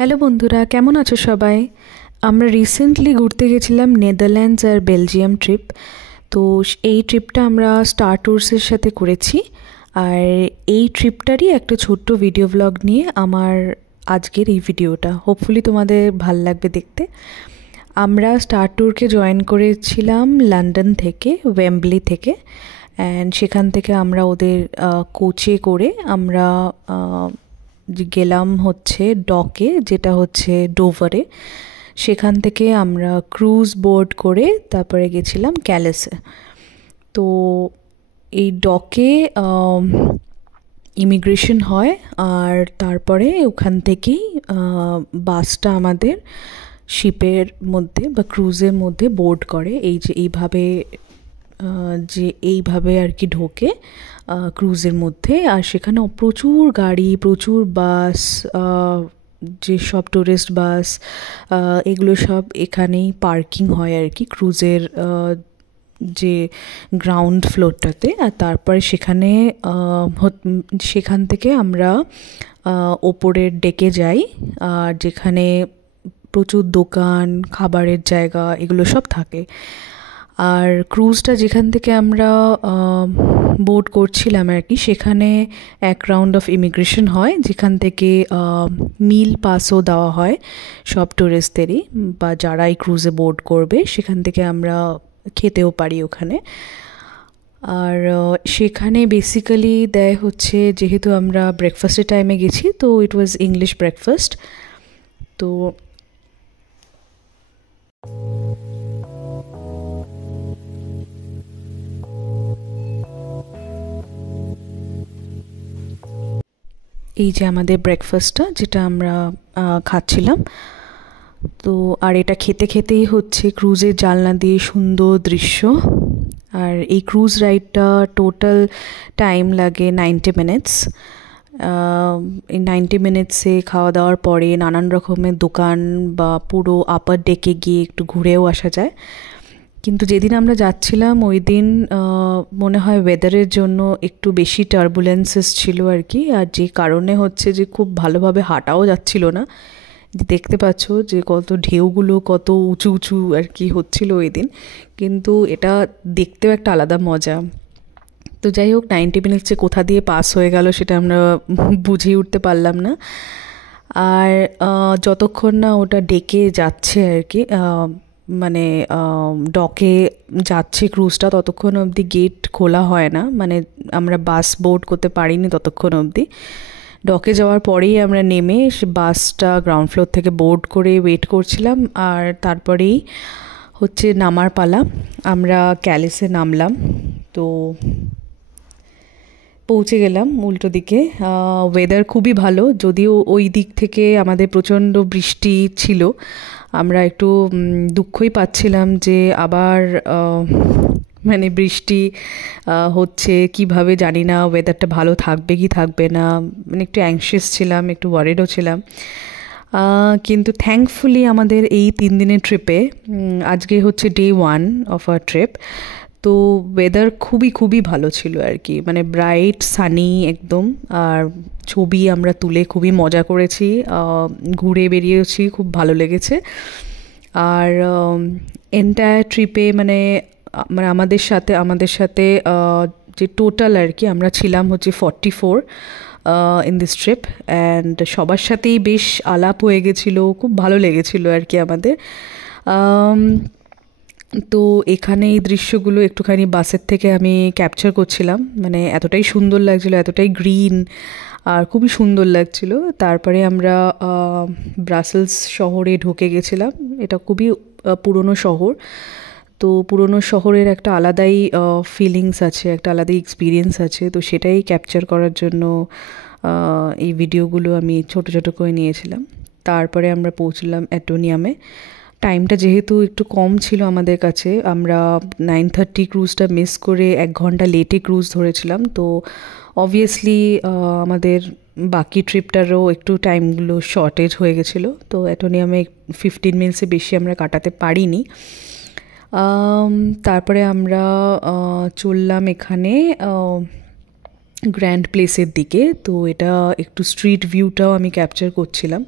Hello বন্ধুরা, কেমন আছো সবাই? আমরা রিসেন্টলি ঘুরতে গেছিলাম নেদারল্যান্ডস আর বেলজিয়াম ট্রিপ। তো এই ট্রিপটা আমরা স্টার ট্যুরসের সাথে করেছি। আর এই ট্রিপটারই একটা ছোট্ট ভিডিও ব্লগ নিয়ে আমার আজকের এই ভিডিওটা। হোপফুলি তোমাদের ভাল লাগবে দেখতে। আমরা স্টার ট্যুরকে জয়েন করেছিলাম লন্ডন থেকে, ওয়েম্বলি থেকে। অ্যান্ড সেখান থেকে আমরা ওদের কোচে করে আমরা গেলাম হচ্ছে ডকে, যেটা হচ্ছে ডোভারে। সেখান থেকে আমরা ক্রুজ বোর্ড করে তারপরে গেছিলাম ক্যালেসে। তো এই ডকে ইমিগ্রেশন হয়, আর তারপরে ওখান থেকেই বাসটা আমাদের শিপের মধ্যে বা ক্রুজের মধ্যে বোর্ড করে। এইভাবে আর কি ঢোকে ক্রুজের মধ্যে। আর সেখানে প্রচুর গাড়ি, প্রচুর বাস, যেসব টুরিস্ট বাস, এগুলো সব এখানেই পার্কিং হয় আর কি, ক্রুজের যে গ্রাউন্ড ফ্লোরটাতে। আর তারপরে সেখান থেকে আমরা ওপরের ডেকে যাই, আর যেখানে প্রচুর দোকান, খাবারের জায়গা, এগুলো সব থাকে। আর ক্রুজটা যেখান থেকে আমরা বোর্ড করছিলাম আর কি, সেখানে এক রাউন্ড অফ ইমিগ্রেশন হয়, যেখান থেকে মিল পাসও দেওয়া হয় সব টুরিস্টদেরই, বা যারা এই ক্রুজে বোর্ড করবে সেখান থেকে আমরা খেতেও পারি ওখানে। আর সেখানে বেসিক্যালি দেয় হচ্ছে, যেহেতু আমরা ব্রেকফাস্টের টাইমে গেছি, তো ইট ওয়াজ ইংলিশ ব্রেকফাস্ট। তো এই যে আমাদের ব্রেকফাস্টটা, যেটা আমরা খাচ্ছিলাম। তো আর এটা খেতে খেতেই হচ্ছে ক্রুজের জানলা দিয়ে সুন্দর দৃশ্য। আর এই ক্রুজ রাইডটা টোটাল টাইম লাগে 90 মিনিটস। এই 90 মিনিটসে খাওয়া দাওয়ার পরে নানান রকমের দোকান বা পুরো আপার ডেকে গিয়ে একটু ঘুরেও আসা যায়। কিন্তু যেদিন আমরা যাচ্ছিলাম ওই দিন মনে হয় ওয়েদারের জন্য একটু বেশি টার্বুলেন্সেস ছিল আর কি। আর যে কারণে হচ্ছে যে খুব ভালোভাবে হাঁটাও যাচ্ছিল না। দেখতে পাচ্ছ যে কত ঢেউগুলো কত উঁচু উঁচু আর কি হচ্ছিল ওই দিন। কিন্তু এটা দেখতেও একটা আলাদা মজা। তো যাই হোক, 90 মিনিটসে কোথা দিয়ে পাস হয়ে গেল সেটা আমরা বুঝে উঠতে পারলাম না। আর যতক্ষণ না ওটা ডেকে যাচ্ছে আর কি, মানে ডকে যাচ্ছে ক্রুজটা, ততক্ষণ অবধি গেট খোলা হয় না। মানে আমরা বাস বোর্ড করতে পারিনি ততক্ষণ অবধি। ডকে যাওয়ার পরেই আমরা নেমে বাসটা গ্রাউন্ড ফ্লোর থেকে বোর্ড করে ওয়েট করছিলাম। আর তারপরেই হচ্ছে নামার পালা। আমরা ক্যালেসে নামলাম। তো পৌঁছে গেলাম উল্টো দিকে। ওয়েদার খুবই ভালো, যদিও ওই দিক থেকে আমাদের প্রচণ্ড বৃষ্টি ছিল। আমরা একটু দুঃখই পাচ্ছিলাম যে আবার মানে বৃষ্টি হচ্ছে, কিভাবে জানি না ওয়েদারটা ভালো থাকবে কি থাকবে না। মানে একটু অ্যাংশিয়াস ছিলাম, একটু ওয়ারিডও ছিলাম। কিন্তু থ্যাঙ্কফুলি আমাদের এই 3 দিনের ট্রিপে, আজকে হচ্ছে ডে 1 অফ আওয়ার ট্রিপ, তো ওয়েদার খুবই খুবই ভালো ছিল আর কি। মানে ব্রাইট সানি একদম। আর ছবি আমরা তুলে খুবই মজা করেছি, ঘুরে বেরিয়েছি, খুব ভালো লেগেছে। আর এন্টায়ার ট্রিপে মানে আমাদের সাথে যে টোটাল আর কি আমরা ছিলাম হচ্ছে 44 ইন দিস ট্রিপ। অ্যান্ড সবার সাথেই বেশ আলাপ হয়ে গেছিলো, খুব ভালো লেগেছিলো আর কি আমাদের। তো এখানে এই দৃশ্যগুলো একটুখানি বাসের থেকে আমি ক্যাপচার করছিলাম। মানে এতটাই সুন্দর লাগছিলো, এতটাই গ্রিন, আর খুবই সুন্দর লাগছিল। তারপরে আমরা ব্রাসেলস শহরে ঢুকে গেছিলাম। এটা খুবই পুরনো শহর। তো পুরনো শহরের একটা আলাদাই ফিলিংস আছে, একটা আলাদাই এক্সপিরিয়েন্স আছে। তো সেটাই ক্যাপচার করার জন্য এই ভিডিওগুলো আমি ছোট ছোট করে নিয়েছিলাম। তারপরে আমরা পৌঁছলাম অ্যাটোনিয়ামে। টাইমটা যেহেতু একটু কম ছিল আমাদের কাছে, আমরা 9:30 ক্রুজটা মিস করে 1 ঘন্টা লেটে ক্রুজ ধরেছিলাম। তো অবভিয়াসলি আমাদের বাকি ট্রিপটারও একটু টাইমগুলো শর্টেজ হয়ে গেছিলো। তো অ্যাটোনিয়ামে 15 মিনিটসে বেশি আমরা কাটাতে পারিনি। তারপরে আমরা চললাম এখানে গ্র্যান্ড প্লেসের দিকে। তো এটা একটু স্ট্রিট ভিউটাও আমি ক্যাপচার করছিলাম।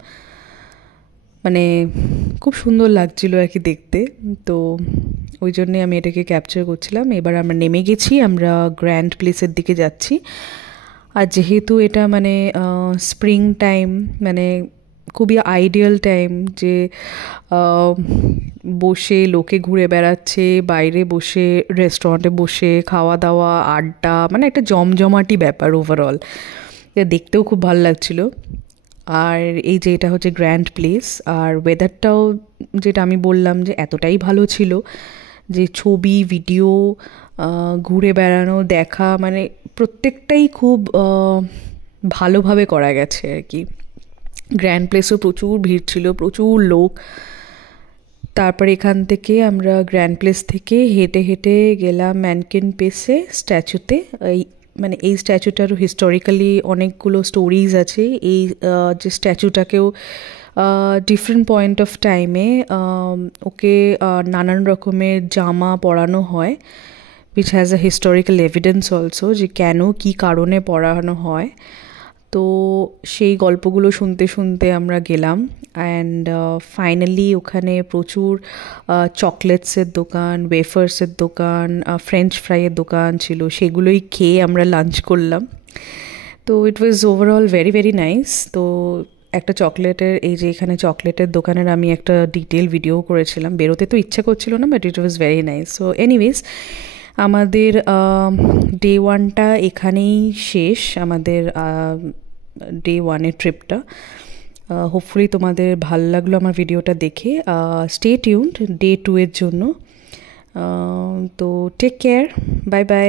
মানে খুব সুন্দর লাগছিল আর কি দেখতে। তো ওই জন্যে আমি এটাকে ক্যাপচার করছিলাম। এবার আমরা নেমে গেছি, আমরা গ্র্যান্ড প্লেসের দিকে যাচ্ছি। আর যেহেতু এটা মানে স্প্রিং টাইম, মানে খুবই আইডিয়াল টাইম যে বসে লোকে ঘুরে বেড়াচ্ছে, বাইরে বসে রেস্টুরেন্টে বসে খাওয়া দাওয়া আড্ডা, মানে একটা জমজমাটি ব্যাপার ওভারঅল। দেখতেও খুব ভালো লাগছিলো। আর এই যে এটা হচ্ছে গ্র্যান্ড প্লেস, আর ওয়েদারটাও যেটা আমি বললাম যে এতটাই ভালো ছিল যে ছবি ভিডিও ঘুরে বেড়ানো দেখা মানে প্রত্যেকটাই খুব ভালোভাবে করা গেছে আর কি। গ্র্যান্ড প্লেসও প্রচুর ভিড় ছিল, প্রচুর লোক। তারপর এখান থেকে আমরা গ্র্যান্ড প্লেস থেকে হেঁটে হেঁটে গেলাম ম্যানকিন পেসে স্ট্যাচুতে। মানে এই স্ট্যাচুটারও হিস্টোরিক্যালি অনেকগুলো স্টোরিজ আছে। এই যে স্ট্যাচুটাকেও ডিফারেন্ট পয়েন্ট অফ টাইমে ওকে নানান রকমের জামা পরানো হয়, which has a historical evidence also, যে কেন কী কারণে পরানো হয়। তো সেই গল্পগুলো শুনতে শুনতে আমরা গেলাম। অ্যান্ড ফাইনালি ওখানে প্রচুর চকলেটসের দোকান, ওয়েফার্সের দোকান, ফ্রেঞ্চ ফ্রাইয়ের দোকান ছিল, সেগুলোই খেয়ে আমরা লাঞ্চ করলাম। তো ইট ওয়াজ ওভারঅল ভেরি ভেরি নাইস। তো একটা চকলেটের, এই যে এখানে চকলেটের দোকানের আমি একটা ডিটেল ভিডিও করেছিলাম, বেরোতে তো ইচ্ছা করছিল না, but it was very nice. So anyways আমাদের ডে ওয়ানটা এখানেই শেষ, আমাদের ডে ওয়ানের ট্রিপটা। হোপফুলি তোমাদের ভালো লাগলো আমার ভিডিওটা দেখে। স্টে টিউনড ডে টু এর জন্য। তো টেক কেয়ার, বাই বাই।